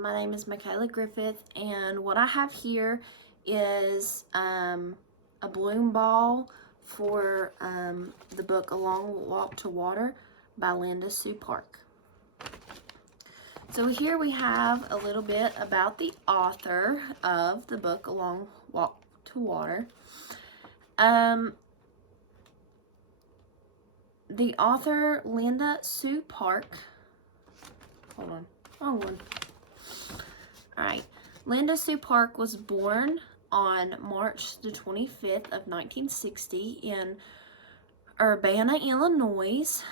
My name is Michaela Griffith, and what I have here is a bloom ball for the book A Long Walk to Water by Linda Sue Park. So here we have a little bit about the author of the book A Long Walk to Water. The author, Linda Sue Park, hold on, wrong one. Alright, Linda Sue Park was born on March the 25th of 1960 in Urbana, Illinois.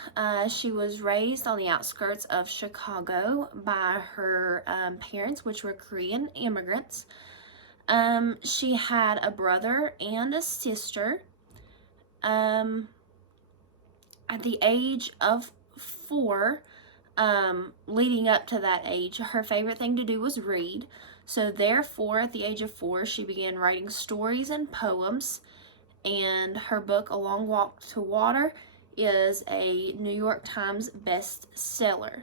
She was raised on the outskirts of Chicago by her parents, which were Korean immigrants. She had a brother and a sister. At the age of 4, leading up to that age, her favorite thing to do was read. So therefore, at the age of 4, she began writing stories and poems. And her book, A Long Walk to Water, is a New York Times bestseller.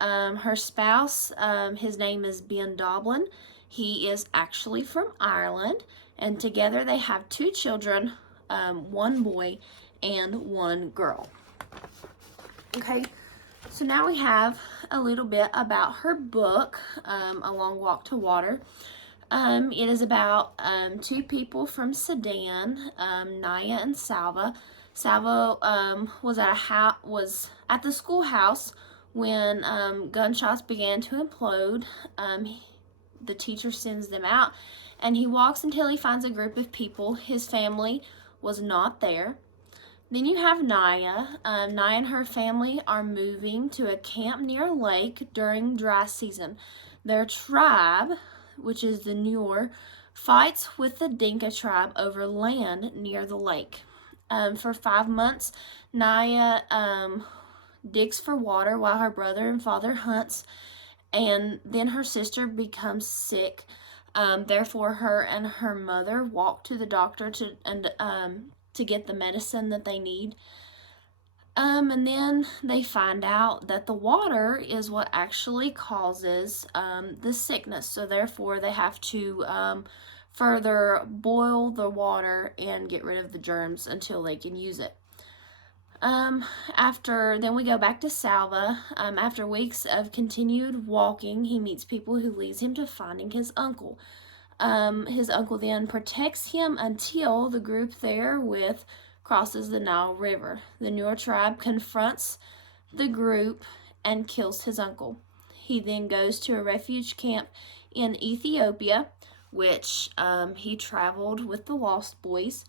Her spouse, his name is Ben Doblin. He is actually from Ireland. And together they have 2 children, 1 boy and 1 girl. Okay, so now we have a little bit about her book, A Long Walk to Water. It is about 2 people from Sudan, Naya and Salva. Salva was at the schoolhouse when gunshots began to implode. The teacher sends them out, and he walks until he finds a group of people. His family was not there. Then you have Naya. Naya and her family are moving to a camp near a lake during dry season. Their tribe, which is the Nuer, fights with the Dinka tribe over land near the lake. For 5 months, Naya digs for water while her brother and father hunts, and then her sister becomes sick. Therefore, her and her mother walk to the doctor to get the medicine that they need. And then they find out that the water is what actually causes the sickness. So therefore, they have to further boil the water and get rid of the germs until they can use it. Then we go back to Salva. After weeks of continued walking, he meets people who leads him to finding his uncle. His uncle then protects him until the group they're with crosses the Nile River. The Nuer tribe confronts the group and kills his uncle. He then goes to a refuge camp in Ethiopia, which he traveled with the Lost Boys.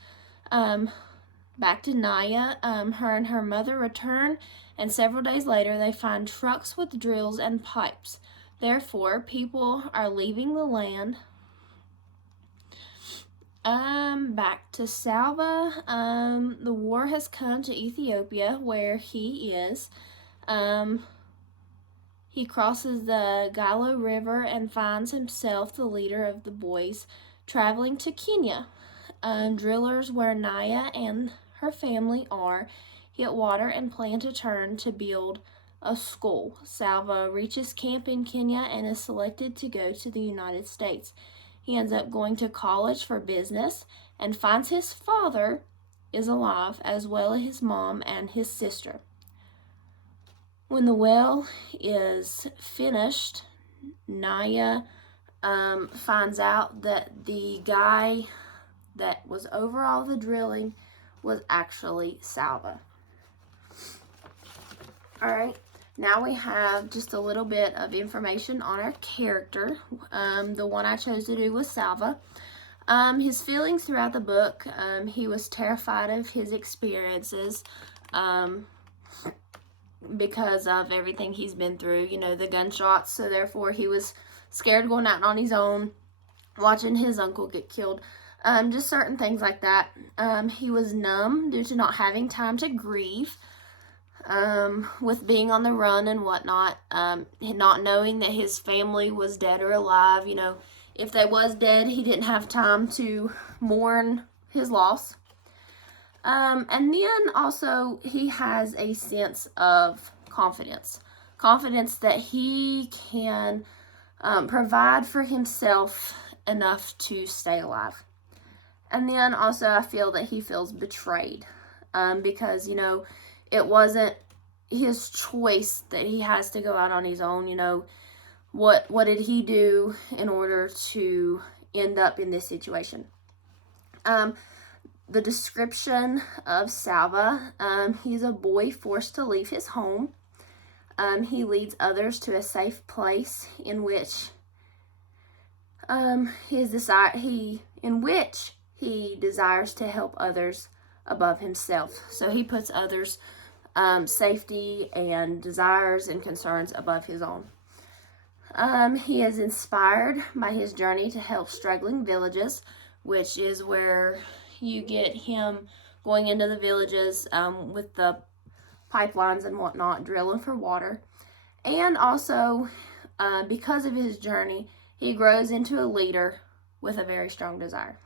Back to Naya, her and her mother return, and several days later they find trucks with drills and pipes. Therefore, people are leaving the land. Back to Salva. The war has come to Ethiopia, where he is. He crosses the Gilo River and finds himself the leader of the boys, traveling to Kenya. Drillers, where Naya and her family are, hit water and plan to turn to build a school. Salva reaches camp in Kenya and is selected to go to the United States. He ends up going to college for business and finds his father is alive, as well as his mom and his sister. When the well is finished, Naya finds out that the guy that was over all the drilling was actually Salva. Alright, now we have just a little bit of information on our character. The one I chose to do was Salva. His feelings throughout the book, he was terrified of his experiences because of everything he's been through, the gunshots. So therefore, he was scared going out on his own, watching his uncle get killed. Just certain things like that. He was numb due to not having time to grieve. With being on the run and whatnot, not knowing that his family was dead or alive. If they was dead, he didn't have time to mourn his loss. And then also he has a sense of confidence that he can provide for himself enough to stay alive. And then also I feel that he feels betrayed because, you know, it wasn't his choice that he has to go out on his own. You know, what did he do in order to end up in this situation? The description of Salva, he's a boy forced to leave his home. He leads others to a safe place in which he desires to help others above himself. So he puts others' safety and desires and concerns above his own. He is inspired by his journey to help struggling villages, which is where you get him going into the villages with the pipelines and whatnot, drilling for water. And also, because of his journey, he grows into a leader with a very strong desire.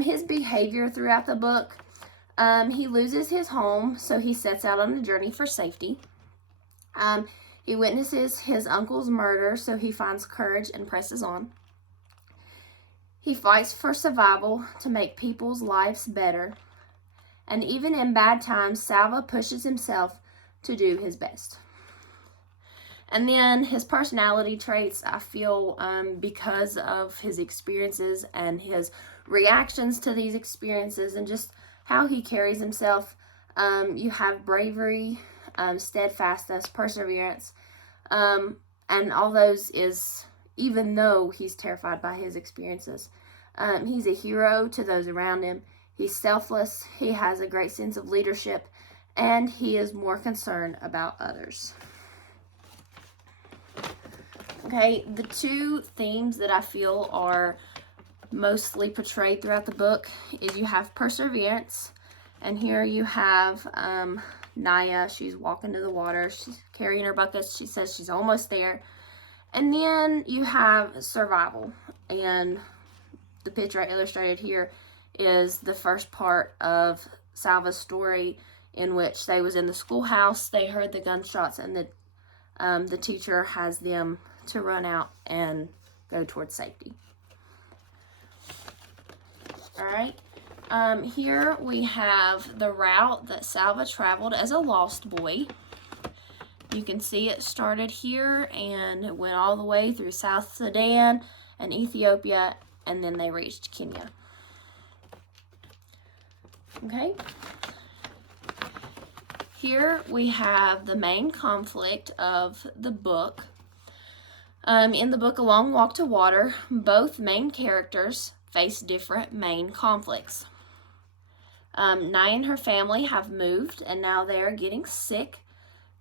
His behavior throughout the book, he loses his home, so he sets out on a journey for safety. He witnesses his uncle's murder, so he finds courage and presses on. He fights for survival to make people's lives better. And even in bad times, Salva pushes himself to do his best. And then his personality traits, I feel, because of his experiences and his reactions to these experiences and just how he carries himself, you have bravery, steadfastness, perseverance, and all those is, even though he's terrified by his experiences. He's a hero to those around him. He's selfless, he has a great sense of leadership, and he is more concerned about others. Okay, the two themes that I feel are mostly portrayed throughout the book is you have perseverance, and here you have Naya. She's walking to the water, she's carrying her buckets, she says she's almost there. And then you have survival, and the picture I illustrated here is the first part of Salva's story, in which they was in the schoolhouse, they heard the gunshots, and the teacher has them to run out and go towards safety. All right. Here we have the route that Salva traveled as a lost boy. You can see it started here and it went all the way through South Sudan and Ethiopia, and then they reached Kenya. Okay. Here we have the main conflict of the book. In the book A Long Walk to Water, both main characters face different main conflicts. Naya and her family have moved, and now they are getting sick.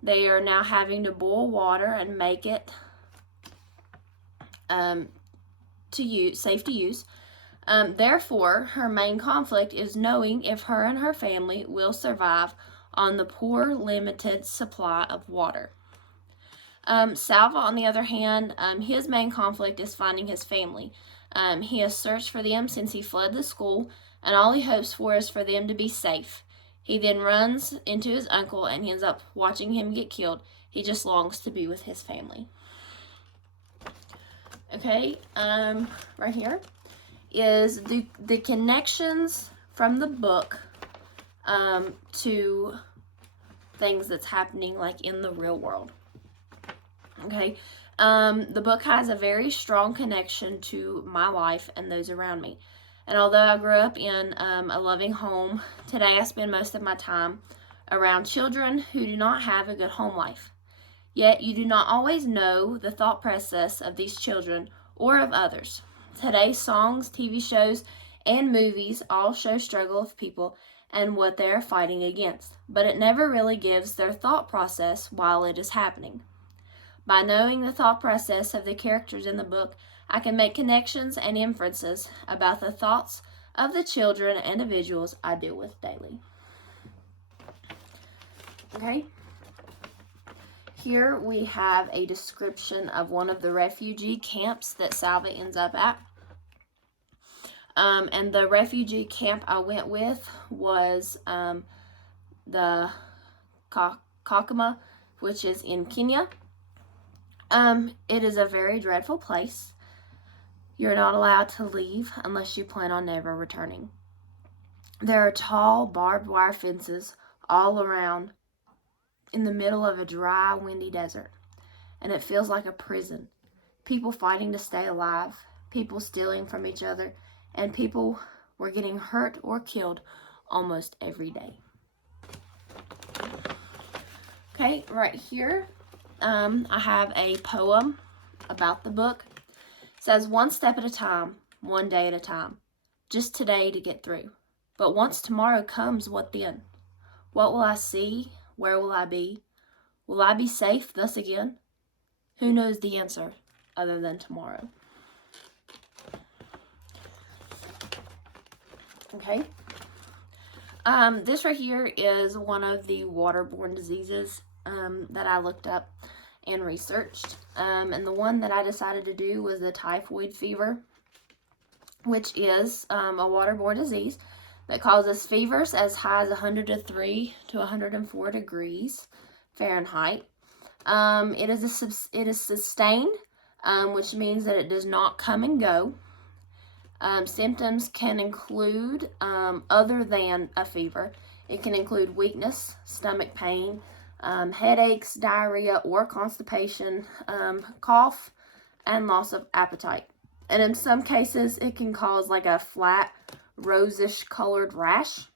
They are now having to boil water and make it safe to use. Therefore, her main conflict is knowing if her and her family will survive on the poor, limited supply of water. Salva, on the other hand, his main conflict is finding his family. He has searched for them since he fled the school, and all he hopes for is for them to be safe. He then runs into his uncle and he ends up watching him get killed. He just longs to be with his family. Okay, right here is the connections from the book to things that's happening like in the real world. Okay, the book has a very strong connection to my life and those around me. And although I grew up in a loving home, today I spend most of my time around children who do not have a good home life. Yet you do not always know the thought process of these children or of others. Today's songs, TV shows, and movies all show struggle of people and what they are fighting against, but it never really gives their thought process while it is happening. By knowing the thought process of the characters in the book, I can make connections and inferences about the thoughts of the children and individuals I deal with daily. Okay. Here we have a description of one of the refugee camps that Salva ends up at. And the refugee camp I went with was the Kakuma, which is in Kenya. It is a very dreadful place. You're not allowed to leave unless you plan on never returning. There are tall, barbed wire fences all around in the middle of a dry, windy desert, and it feels like a prison. People fighting to stay alive, people stealing from each other, and people were getting hurt or killed almost every day. Okay, right here, I have a poem about the book. It says, "One step at a time, one day at a time, just today to get through. But once tomorrow comes, what then? What will I see? Where will I be? Will I be safe thus again? Who knows the answer other than tomorrow?" Okay. This right here is one of the waterborne diseases that I looked up and researched. And the one that I decided to do was the typhoid fever, which is a waterborne disease that causes fevers as high as 103 to 104 degrees Fahrenheit. It is sustained, which means that it does not come and go. Symptoms can include, other than a fever, it can include weakness, stomach pain, headaches, diarrhea or constipation, cough, and loss of appetite. And in some cases, it can cause like a flat, rosish colored rash.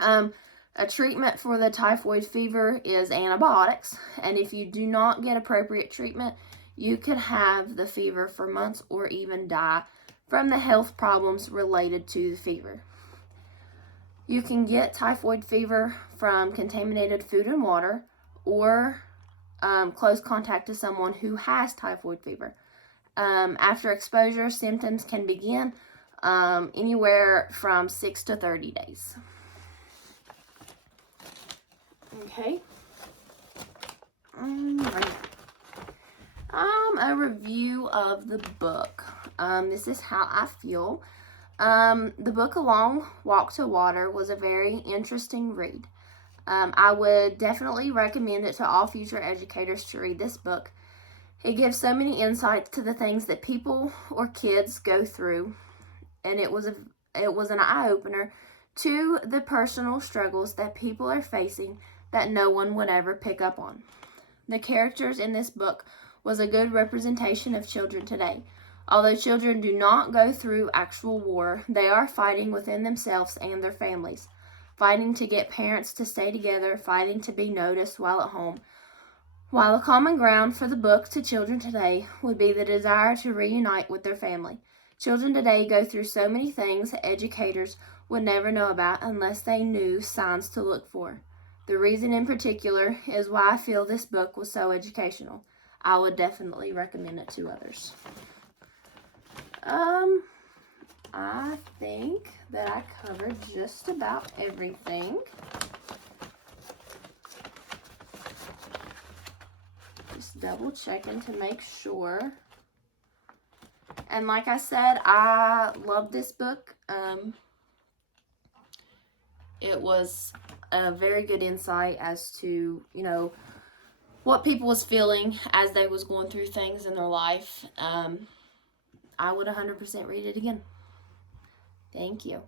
A treatment for the typhoid fever is antibiotics, and if you do not get appropriate treatment, you could have the fever for months or even die from the health problems related to the fever. You can get typhoid fever from contaminated food and water or close contact to someone who has typhoid fever. After exposure, symptoms can begin anywhere from 6 to 30 days. Okay. A review of the book. This is how I feel. The book Along Walk to Water was a very interesting read. I would definitely recommend it to all future educators to read this book. It gives so many insights to the things that people or kids go through, and it was an eye-opener to the personal struggles that people are facing that no one would ever pick up on. The characters in this book was a good representation of children today. Although children do not go through actual war, they are fighting within themselves and their families, fighting to get parents to stay together, fighting to be noticed while at home. While a common ground for the book to children today would be the desire to reunite with their family. Children today go through so many things that educators would never know about unless they knew signs to look for. The reason in particular is why I feel this book was so educational. I would definitely recommend it to others. I think that I covered just about everything. Just double checking to make sure. And like I said, I love this book. It was a very good insight as to, what people was feeling as they was going through things in their life. I would 100% read it again. Thank you.